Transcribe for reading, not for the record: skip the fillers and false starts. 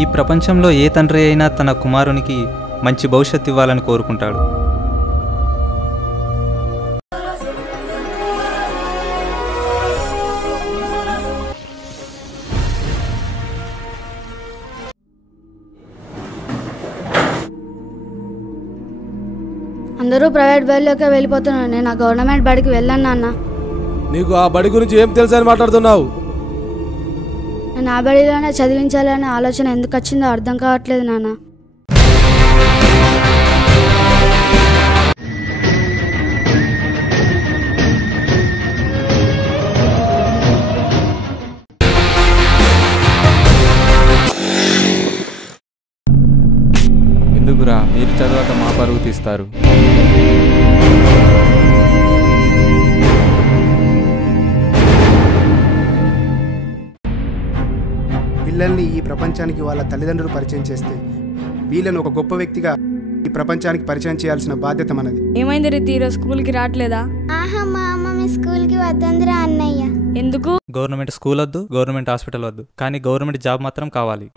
ఈ ప్రపంచంలో ఏ తండ్రి అయినా తన కుమారునికి మంచి భవిష్యత్తు ఇవ్వాలని కోరుకుంటాడు. అందరూ ప్రైవేట్ బడిలోకే వెళ్ళిపోతున్నాను. నేను ఆ గవర్నమెంట్ బడికి వెళ్ళాను నాన్న. నీకు ఆ బడి గురించి ఏం తెలుసు అని మాట్లాడుతున్నావు? నేను ఆ బడిలోనే చదివించాలనే ఆలోచన ఎందుకు వచ్చిందో అర్థం కావట్లేదు నాన్న. ఎందుకురా మీరు చదవక మా పరువు తీస్తారు? పిల్లల్ని ఈ ప్రపంచానికి వాళ్ళ తల్లిదండ్రులు పరిచయం చేస్తే వీళ్ళని ఒక గొప్ప వ్యక్తిగా ఈ ప్రపంచానికి పరిచయం చేయాల్సిన బాధ్యత మనది. ఏమైంది రీతి, ఈరోజు స్కూల్కి రావట్లేదా? ఆహా, మా అమ్మ మీ స్కూల్కి వద్దందిరా అన్నయ్య. ఎందుకు? గవర్నమెంట్ స్కూల్ వద్దు, గవర్నమెంట్ హాస్పిటల్ వద్దు, కానీ గవర్నమెంట్ జాబ్ మాత్రం కావాలి.